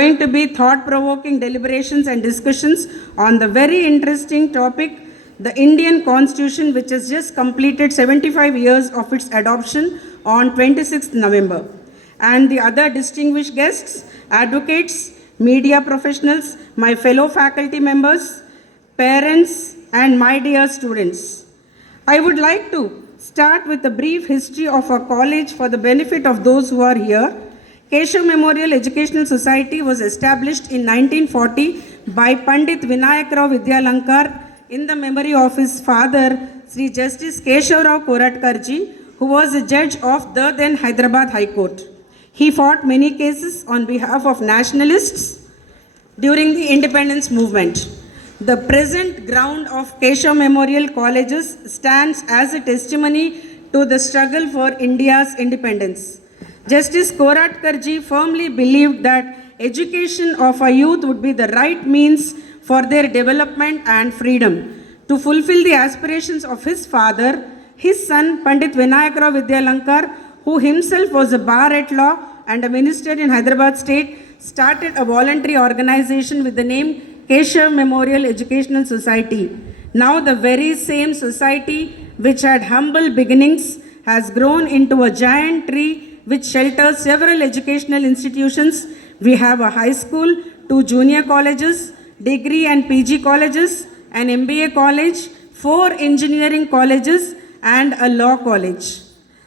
Going to be thought-provoking deliberations and discussions on the very interesting topic, the Indian Constitution, which has just completed 75 years of its adoption on 26th November. And the other distinguished guests, advocates, media professionals, my fellow faculty members, parents, and my dear students. I would like to start with a brief history of our college for the benefit of those who are here. Keshav Memorial Educational Society was established in 1940 by Pandit Vinayak Rao Vidyalankar in the memory of his father, Sri Justice Keshav Rao Koratkarji, who was a judge of the then Hyderabad High Court. He fought many cases on behalf of nationalists during the independence movement. The present ground of Keshav Memorial Colleges stands as a testimony to the struggle for India's independence. Justice Koratkarji firmly believed that education of our youth would be the right means for their development and freedom. To fulfill the aspirations of his father, his son Pandit Vinayak Rao Vidyalankar, who himself was a bar at law and a minister in Hyderabad state, started a voluntary organization with the name Keshav Memorial Educational Society. Now the very same society which had humble beginnings has grown into a giant tree which shelters several educational institutions. We have a high school, 2 junior colleges, degree and PG colleges, an MBA college, 4 engineering colleges, and a law college.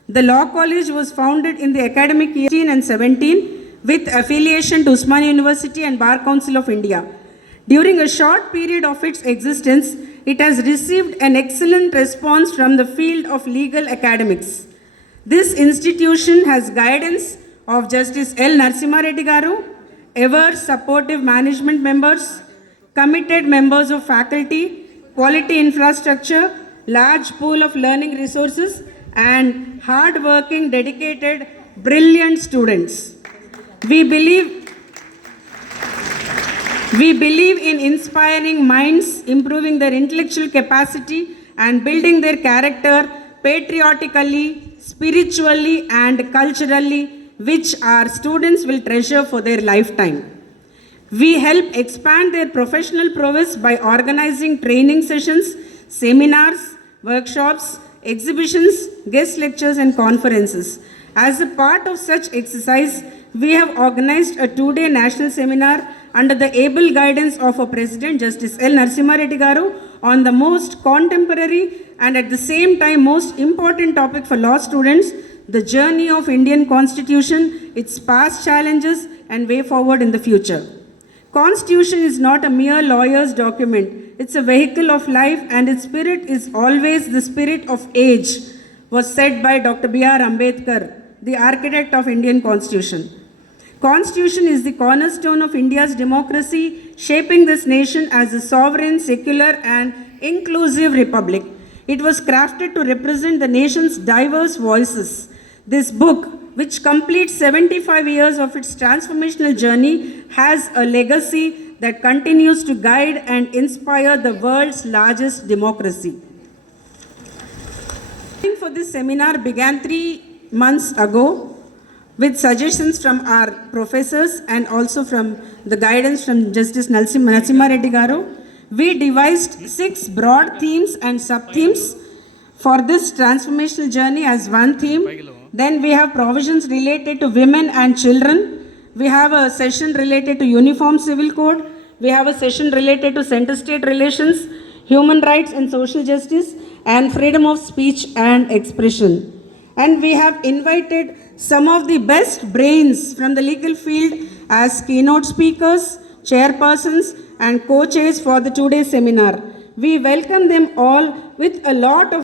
The law college was founded in the academic year 16 and 17 with affiliation to Usmania University and Bar Council of India. During a short period of its existence, it has received an excellent response from the field of legal academics. This institution has guidance of Justice L. Narasimha Reddy Garu, ever supportive management members, committed members of faculty, quality infrastructure, large pool of learning resources, and hard-working, dedicated, brilliant students. We believe in inspiring minds, improving their intellectual capacity, and building their character patriotically, spiritually, and culturally, which our students will treasure for their lifetime. We help expand their professional prowess by organizing training sessions, seminars, workshops, exhibitions, guest lectures, and conferences. As a part of such exercise, we have organized a 2-day national seminar under the able guidance of our President, Justice L. Narasimha Reddy Garu, on the most contemporary and at the same time most important topic for law students, the journey of Indian Constitution, its past challenges, and way forward in the future. Constitution is not a mere lawyer's document. It's a vehicle of life, and its spirit is always the spirit of age, was said by Dr. B.R. Ambedkar, the architect of Indian Constitution. Constitution is the cornerstone of India's democracy, shaping this nation as a sovereign, secular, and inclusive republic. It was crafted to represent the nation's diverse voices. This book, which completes 75 years of its transformational journey, has a legacy that continues to guide and inspire the world's largest democracy. For this seminar began 3 months ago with suggestions from our professors and also from the guidance from Justice Narasimha Reddy Garu. We devised 6 broad themes and sub-themes for this transformational journey as one theme. Then we have provisions related to women and children. We have a session related to Uniform Civil Code. We have a session related to center-state relations, human rights and social justice, and freedom of speech and expression. And we have invited some of the best brains from the legal field as keynote speakers, chairpersons, and co-chairs for the 2-day seminar. We welcome them all with a lot of